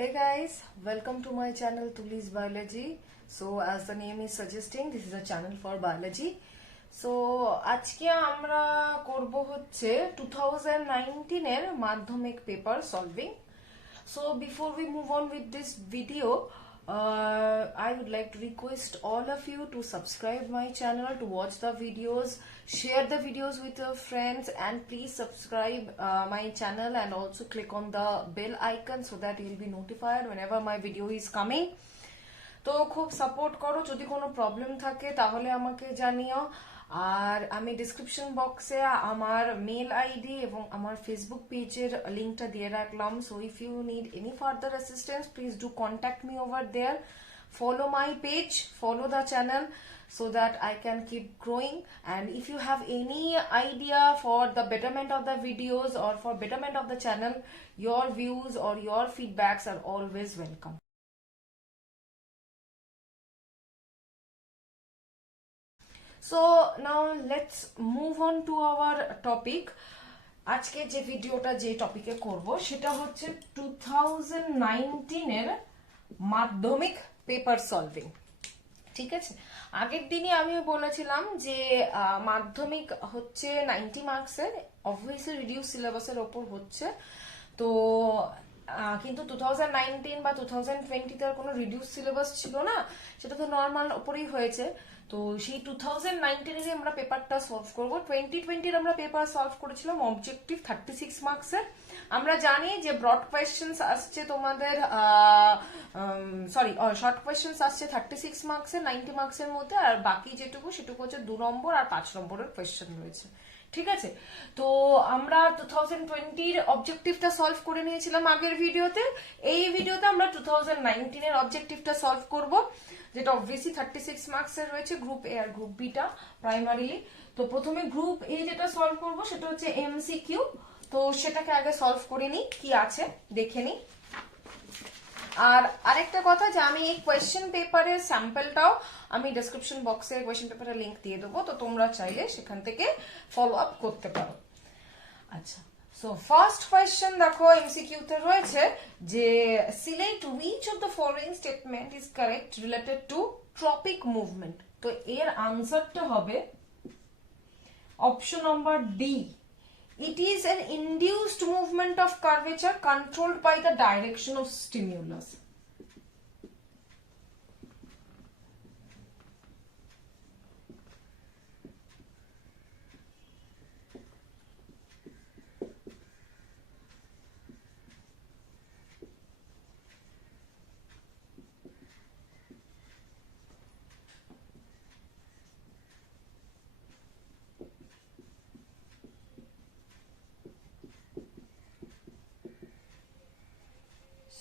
Hey guys, welcome to my channel Tuli's Biology. So as the name is suggesting, this is a channel for biology. So আজকে আমরা করব হচ্ছে 2019 এর মাধ্যমিক paper solving. So before we move on with this video, I would like to request all of you to subscribe my channel, to watch the videos, share the videos with your friends, and please subscribe my channel and also click on the bell icon so that you will be notified whenever my video is coming. তো খুব সাপোর্ট করো, যদি কোনো প্রবলেম থাকে তাহলে আমাকে জানিও। আর আমি ডিসক্রিপশন বক্সে আমার মেল আইডি এবং আমার ফেসবুক পেজের লিঙ্কটা দিয়ে রাখলাম। So if you need any further assistance please do contact me over there. Follow my page, follow the channel so that I can keep growing. And if you have any idea for the betterment of the videos or for betterment of the channel, your views or your feedbacks are always welcome. So now let's move on to our topic. আজকে যে ভিডিওটা যে টপিকে করব সেটা হচ্ছে 2019 এর মাধ্যমিক পেপার সলভিং। ঠিক আছে, আগের দিনই আমি বলেছিলাম যে মাধ্যমিক হচ্ছে 90 মার্কসের, অবভিয়াসলি রিডিউস সিলেবাসের ওপর হচ্ছে। তো কিন্তু 2019 বা 2020 তে কোনো রিডিউস সিলেবাস ছিল না, সেটা তো নর্মাল ওপরেই হয়েছে। তো সেই 2019 এর আমরা পেপারটা সলভ করব। 2020 এর আমরা পেপার সলভ করেছিলাম অবজেক্টিভ 36 মার্কসের। আমরা জানি যে ব্রড কোয়েশ্চেন্স আসছে তোমাদের শর্ট কোয়েশ্চেন্স আসছে 36 মার্কসের 90 মার্কসের মধ্যে, আর বাকি যেটুকু সেটুকু হচ্ছে 2 নম্বর আর 5 নম্বরের কোয়েশ্চেন রয়েছে। ঠিক আছে, তো আমরা 2020 এর অবজেক্টিভটা সলভ করে নিয়েছিলাম আগের ভিডিওতে। এই ভিডিওতে আমরা 2019 এর অবজেক্টিভটা সলভ করব, যেটা অবভিয়াসলি 36 মার্কসের রয়েছে, গ্রুপ এ আর গ্রুপ বিটা প্রাইমারিলি। তো প্রথমে গ্রুপ এ যেটা সলভ করব সেটা হচ্ছে এমসিকিউ। তো সেটাকে আগে সলভ করে নিই, কি আছে দেখে নিই। আর আরেকটা কথা যে আমি এই কোয়েশ্চেন পেপারের স্যাম্পলটাও আমি ডেসক্রিপশন বক্সে কোয়েশ্চেন পেপারের লিংক দিয়ে দেবো, তো তোমরা চাইলে সেখান থেকে ফলো আপ করতে পারো। আচ্ছা, সো ফার্স্ট কোয়েশ্চেন দেখো এমসিকিউতে রয়েছে যে select which of the following statement is correct related to tropic movement. তো এর আনসারটা হবে option number D. It is an induced movement of curvature controlled by the direction of stimulus.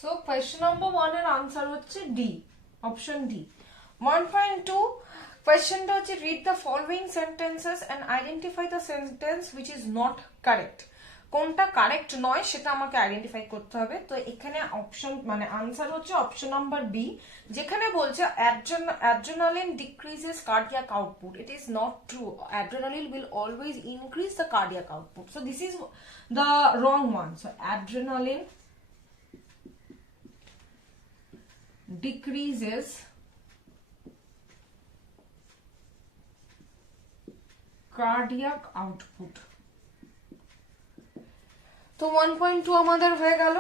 So question number 1 এর আনসার হচ্ছে D, option D. 1.2 কোয়েশ্চেনটা হচ্ছে read the following sentences and identify the sentence which is not correct. কোনটা কারেক্ট নয় সেটা আমাকে আইডেন্টিফাই করতে হবে। তো এখানে অপশন মানে আনসার হচ্ছে অপশন নাম্বার বি, যেখানে বলছে adrenaline decreases cardiac output. It is not true. Adrenaline will always increase the cardiac output. So this is the wrong one. So adrenaline decreases cardiac output. তো 1.2 আমাদের হয়ে গেল।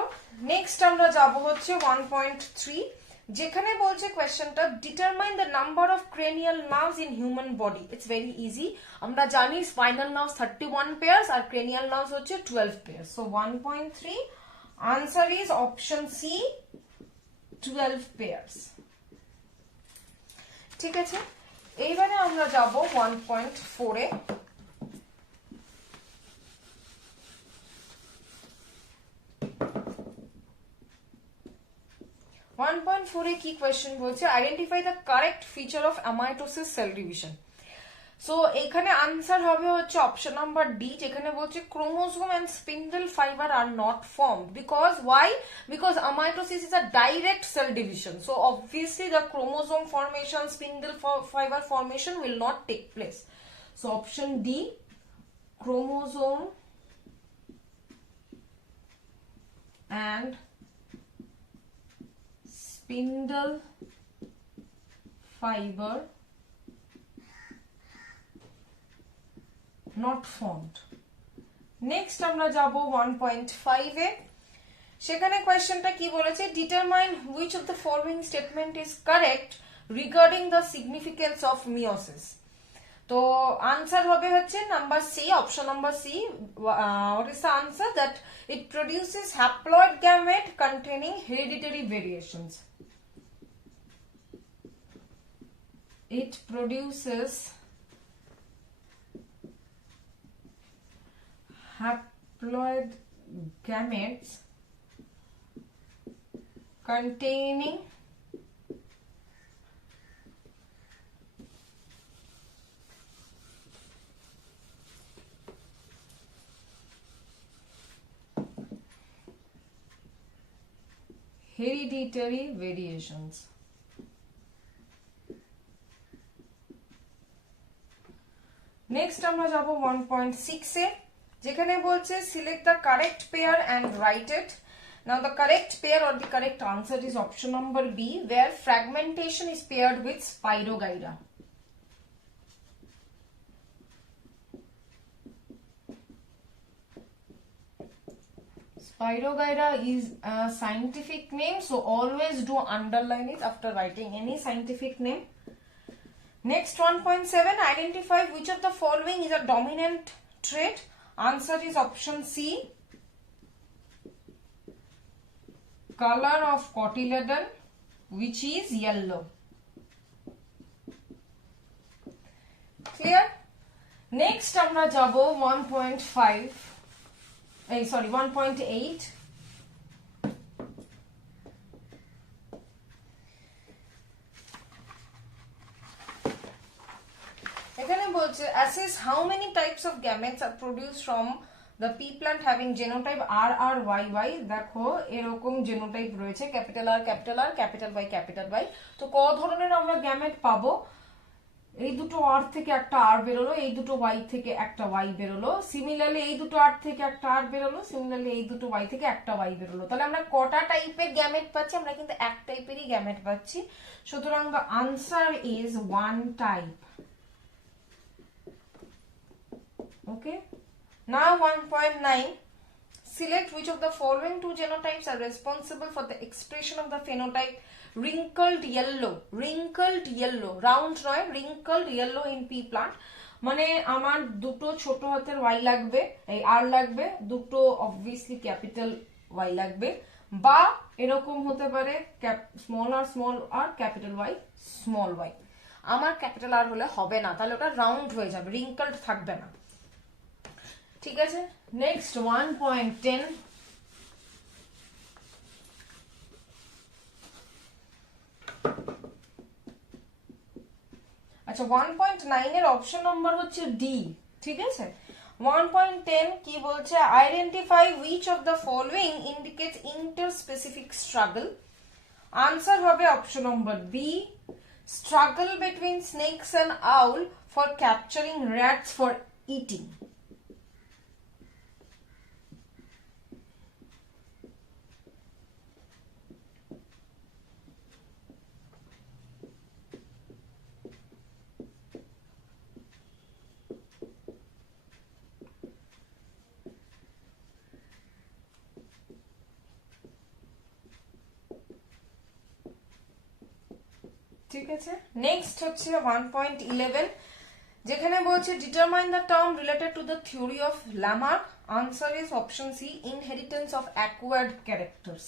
নেক্সট আমরা যাব হচ্ছে 1.3, যেখানে বলছে কোয়েশ্চেনটা determine the number of cranial nerves in human body. It's very easy, আমরা জানি স্পাইনাল নার্ভস 31 পেয়ার্স আর ক্রেনিয়াল নার্ভস হচ্ছে 12 pairs. So 1.3 answer is option C, 12 pairs. ঠিক আছে, এইবারে আমরা যাব 1.4 এ। 1.4 এ কি কোয়েশ্চেন বলছে identify the correct feature of amitosis cell division. So এখানে আনসার হবে হচ্ছে অপশন নাম্বার ডি, যেখানে বলছে chromosome and spindle fibre are not formed because why, because amitosis is a direct cell division, so obviously the chromosome formation, spindle fibre formation will not take place. So option D, chromosome and spindle fiber not formed. Next আমরা যাব 1.5 এ। সেখানে কোয়েশ্চেনটা কি বলেছে, determine which of the following statement is correct regarding the significance of meiosis. তো answer হবে হচ্ছে number C, option number C. What is the answer? That it produces haploid gamete containing hereditary variations. It produces haploid gametes containing hereditary variations. Next আমরা যাব 1.6 এ, যেখানে বলছে select the correct pair and write it. Now the correct pair or the correct answer is option number B, where fragmentation is paired with Spirogyra. Spirogyra is a scientific name, so always do underline it after writing any scientific name. Next 1.7, identify which of the following is a dominant trait. Answer is option C, color of cotyledon which is yellow. Clear? Next আমরা যাব 1.8. এখানে বলছে assess how many types of gametes are produced from the pea plant having genotype RRYY. দেখো এরকম genotype রয়েছে, capital R capital R, capital Y capital Y. তো ক ধরনের আমরা গ্যামেট পাবো? এই দুটো আর থেকে একটা আর বেরোলো, এই দুটো ওয়াই থেকে একটা ওয়াই বেরোলো, সিমিলারলি এই দুটো আর থেকে একটা আর বেরোলো, সিমিলারলি এই দুটো ওয়াই থেকে একটা ওয়াই বেরোলো। তাহলে আমরা কটা টাইপের গ্যামেট পাচ্ছি? আমরা কিন্তু এক টাইপেরই গ্যামেট পাচ্ছি। সুতরাং the answer is one type. Okay. Now 1.9, select which of the following two genotypes are responsible for the expression of the phenotype wrinkled yellow. Wrinkled yellow, round নয়, wrinkled yellow in pea plant। মানে আমার দুটো ছোট হাতের ওয়াই লাগবে, এই আর লাগবে, দুটো অবভিয়াসলি ক্যাপিটাল ওয়াই লাগবে, বা এরকম হতে পারে স্মল আর ক্যাপিটাল ওয়াই স্মল ওয়াই। আমার ক্যাপিটাল আর হলে হবে না, তাহলে ওটা রাউন্ড হয়ে যাবে, রিঙ্কলড থাকবে না। ঠিক আছে। নেক্সট 1.10, আচ্ছা 1.9 এর অপশন নাম্বার হচ্ছে ডি। ঠিক আছে। 1.10 কি বলছে, identify which of the following indicates interspecific struggle. Answer হবে option number B, struggle between snakes and owl for capturing rats for eating. ঠিক আছে। নেক্সট হচ্ছে 1.11, যেখানে বলছে determine the term related to the theory of Lamarck. Answer is option C, inheritance of acquired characters.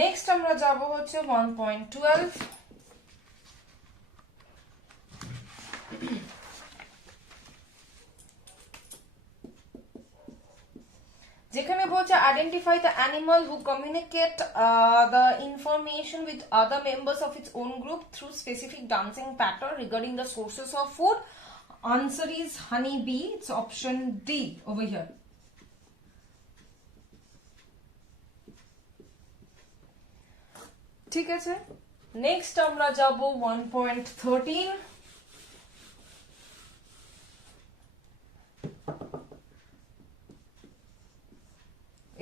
Next আমরা যাব হচ্ছে 1.12, যেখানে বলছে identify the animal who communicate the information with other members of its own group through specific dancing pattern regarding the sources of food. Answer is honey bee, it's option D over here. ঠিক আছে, নেক্সট আমরা যাব 1.13।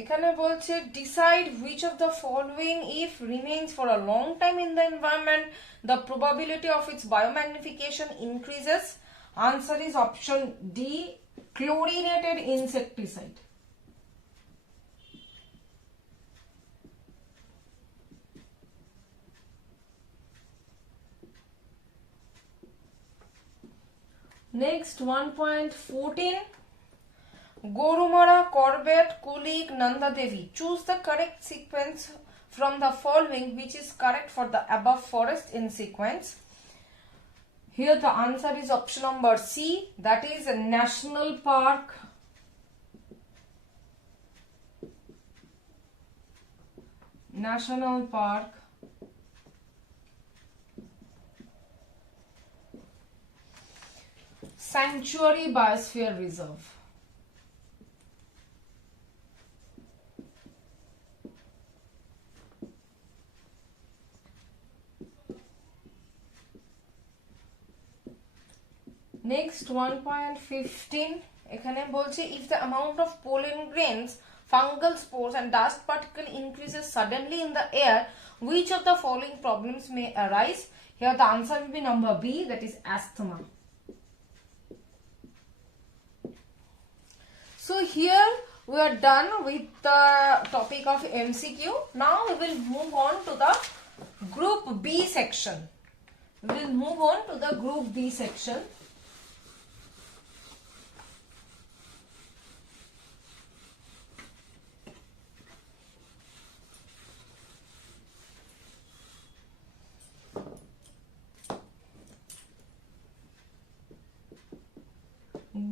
এখানে বলছে decide which of the following if remains for a long time in the environment the probability of its biomagnification increases. Answer is option D, chlorinated insecticide. Next 1.14, Gorumara, Corbett, Kulik, Nanda Devi. Choose the correct sequence from the following which is correct for the above forest in sequence. Here the answer is option number C, that is a national park. National park. Sanctuary Biosphere Reserve. Next 1.15, এখানে বলছে if the amount of pollen grains, fungal spores and dust particle increases suddenly in the air, which of the following problems may arise? Here the answer will be number B, that is asthma. So here we are done with the topic of MCQ. Now we will move on to the group B section. We will move on to the group B section.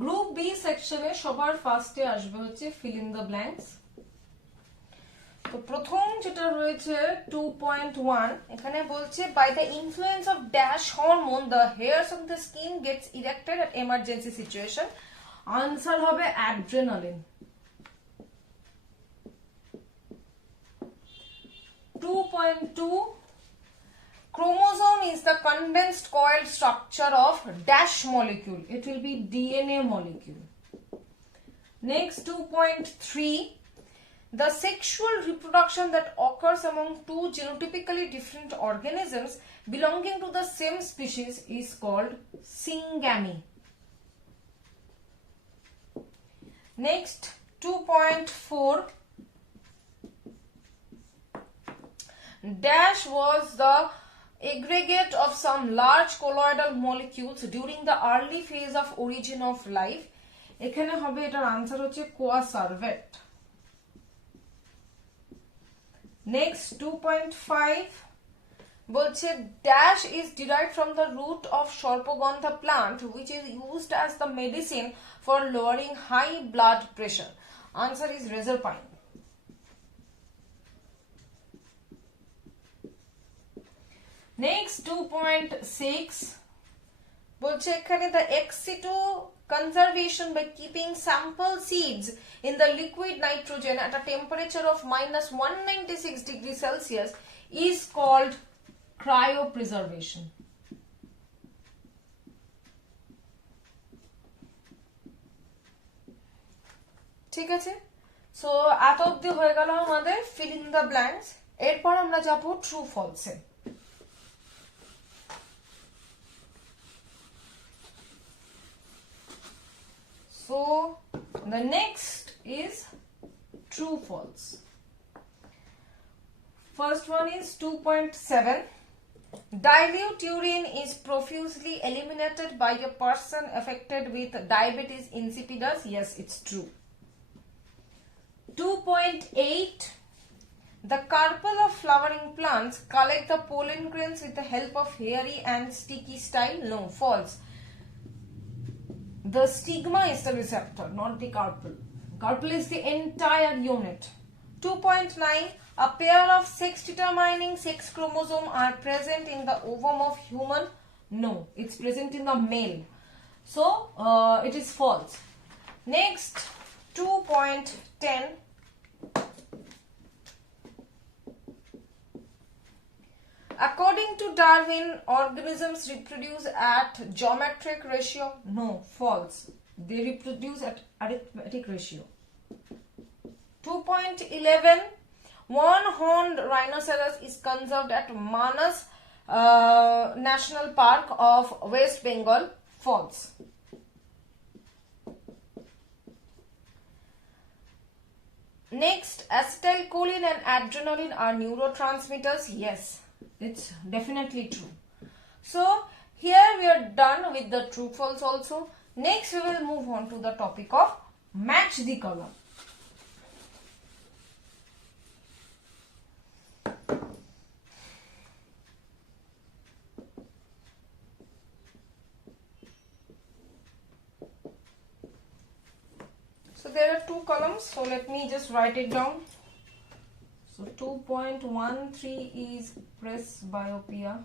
Group B সেকশনে সবার ফার্স্টে আসবে হচ্ছে fill in the blanks. তো প্রথম যেটা রয়েছে 2.1, এখানে বলছে by the influence of dash hormone the hairs of the skin gets erected at emergency situation. Answer হবে adrenaline. 2.2, chromosome is the condensed coiled structure of dash molecule. It will be DNA molecule. Next 2.3, the sexual reproduction that occurs among two genotypically different organisms belonging to the same species is called syngamy. Next 2.4, dash was the aggregate of some large colloidal molecules during the early phase of origin of life. এখানে হবে এটার আনসার হচ্ছে coacervate. Next 2.5 বলছে dash is derived from the root of সর্পগন্ধা plant which is used as the medicine for lowering high blood pressure. Answer is reserpine. Next 2.6 বলছে এখানে the ex situ conservation by keeping sample seeds in the liquid nitrogen at a temperature of -196 degrees Celsius is called cryopreservation. ঠিক আছে, সো এত অবধি হয়ে গেল আমাদের fill in the blanks। এরপর আমরা যাব ট্রু ফলসে। So the next is true false. First one is 2.7. Dilute urine is profusely eliminated by a person affected with diabetes insipidus. Yes, it's true. 2.8. The carpel of flowering plants collect the pollen grains with the help of hairy and sticky style. No, false. The stigma is the receptor, not the carpel. Carpel is the entire unit. 2.9. A pair of sex-determining sex chromosomes are present in the ovum of human. No, it's present in the male. So, it is false. Next, 2.10. According to Darwin, organisms reproduce at geometric ratio. No, false. They reproduce at arithmetic ratio. 2.11. One-horned rhinoceros is conserved at Manas National Park of West Bengal. False. Next, acetylcholine and adrenaline are neurotransmitters. Yes, it's definitely true. So, here we are done with the true false also. Next, we will move on to the topic of match the column. So there are two columns, so let me just write it down. So 2.13 is presbyopia.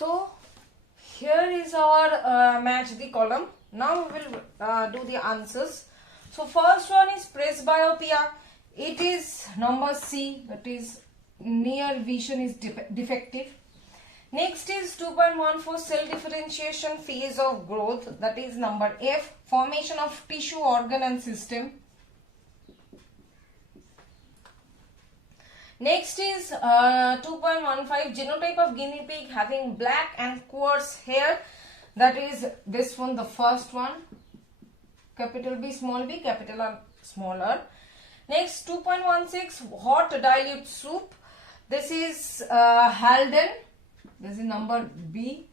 So here is our match the column. Now we will do the answers. So first one is presbyopia. It is number C, that is near vision is defective. Next is 2.14 cell differentiation phase of growth, that is number F, formation of tissue, organ and system. Next is 2.15 genotype of guinea pig having black and coarse hair, that is this one, the first one, capital B, small b, capital R, small r. Next 2.16 hot dilute soup, this is Halden, this is number B.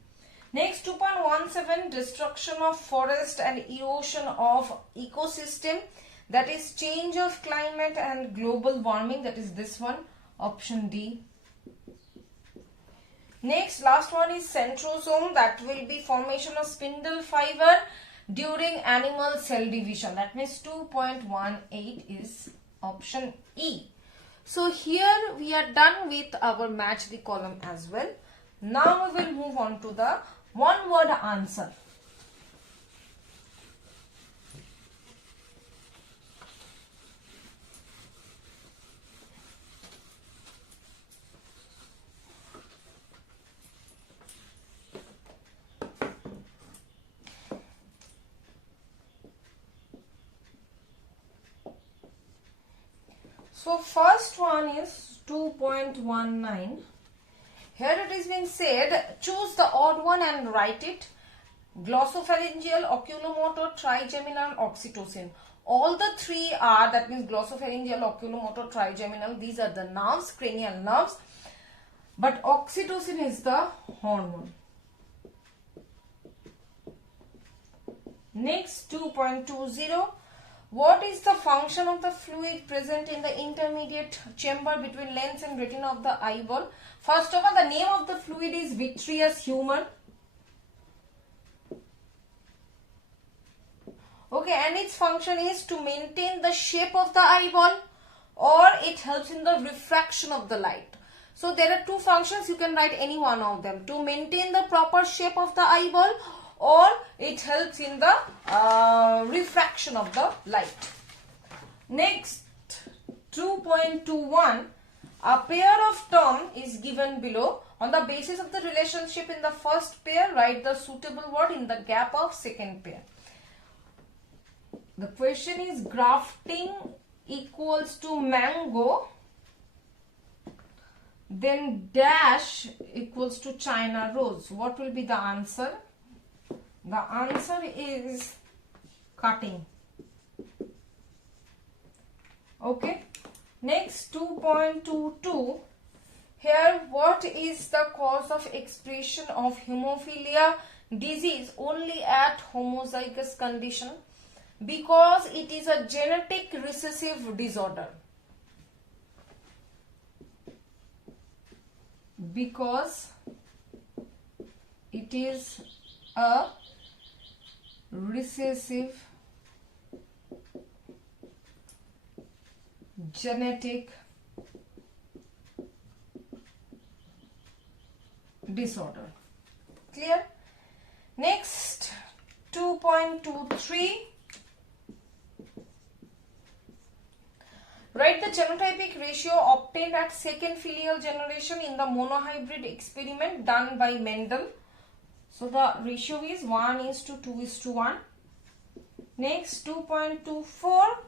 Next 2.17 destruction of forest and erosion of ecosystem, that is change of climate and global warming, that is this one, option D. Next, last one is centrosome, that will be formation of spindle fiber during animal cell division. That means 2.18 is option E. So here we are done with our match the column as well. Now we will move on to the one word answer. So first one is 2.19. Here it is being said, choose the odd one and write it. Glossopharyngeal, oculomotor, trigeminal, oxytocin. All the three are, that means glossopharyngeal, oculomotor, trigeminal, these are the nerves, cranial nerves. But oxytocin is the hormone. Next, 2.20. What is the function of the fluid present in the intermediate chamber between lens and retina of the eyeball? First of all, the name of the fluid is vitreous humor. Okay, and its function is to maintain the shape of the eyeball, or it helps in the refraction of the light. So there are two functions, you can write any one of them. To maintain the proper shape of the eyeball, or it helps in the refraction of the light. Next, 2.21. A pair of term is given below. On the basis of the relationship in the first pair, write the suitable word in the gap of second pair. The question is grafting equals to mango, then dash equals to China rose. What will be the answer? The answer is cutting. Okay. Next, 2.22. Here, what is the cause of expression of hemophilia disease only at homozygous condition? Because it is a genetic recessive disorder. Because it is a recessive genetic disorder. Clear? Next, 2.23. Write the genotypic ratio obtained at second filial generation in the monohybrid experiment done by Mendel. So the ratio is 1:2:1. Next, 2.24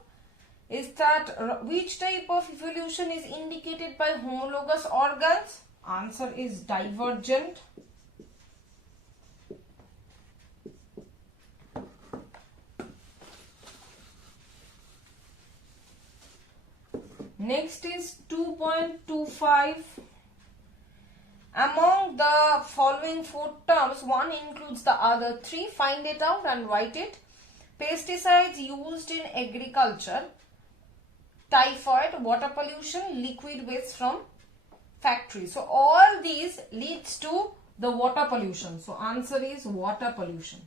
is that which type of evolution is indicated by homologous organs? Answer is divergent. Next is 2.25. Among the following four terms, one includes the other three. Find it out and write it. Pesticides used in agriculture, typhoid, water pollution, liquid waste from factories. So all these leads to the water pollution. So answer is water pollution.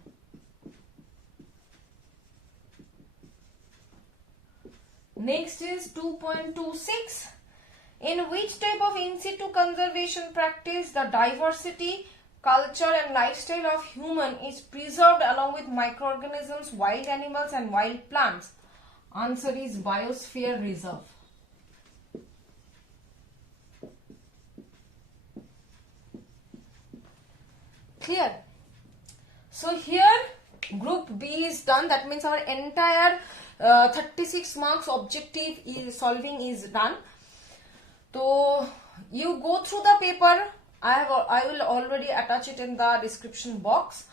Next is 2.26. In which type of in situ conservation practice the diversity, culture and lifestyle of human is preserved along with microorganisms, wild animals and wild plants? Answer is biosphere reserve. Clear? So here group B is done. That means our entire 36 marks objective is solving is done. So you go through the paper. I will already attach it in the description box.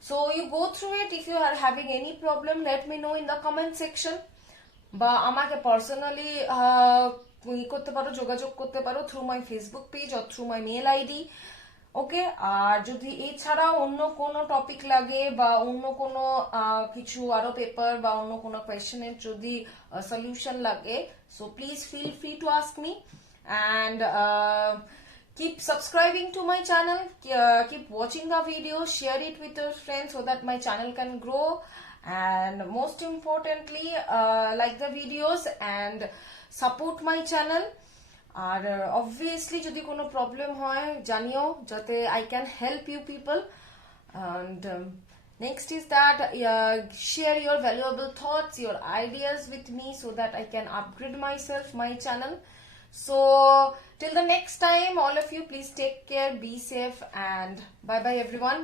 So you go through it. If you are having any problem, let me know in the comment section. বা আমাকে পার্সোনালি করতে পারো, যোগাযোগ করতে পারো through my Facebook page or through my mail ID. ওকে, আর যদি এছাড়া অন্য কোনো টপিক লাগে বা অন্য কোনো কিছু আরো পেপার বা অন্য কোনো কোয়েশ্চেনের যদি সলিউশন লাগে, so please feel free to ask me, and keep subscribing to my channel, keep watching the videos, share it with your friends so that my channel can grow, and most importantly like the videos and support my channel. আর obviously যদি কোনো প্রবলেম হয় জানিও যাতে I can help you people. And next is that share your valuable thoughts, your ideas with me so that I can upgrade myself, my channel. So till the next time, all of you please take care, be safe, and bye bye everyone.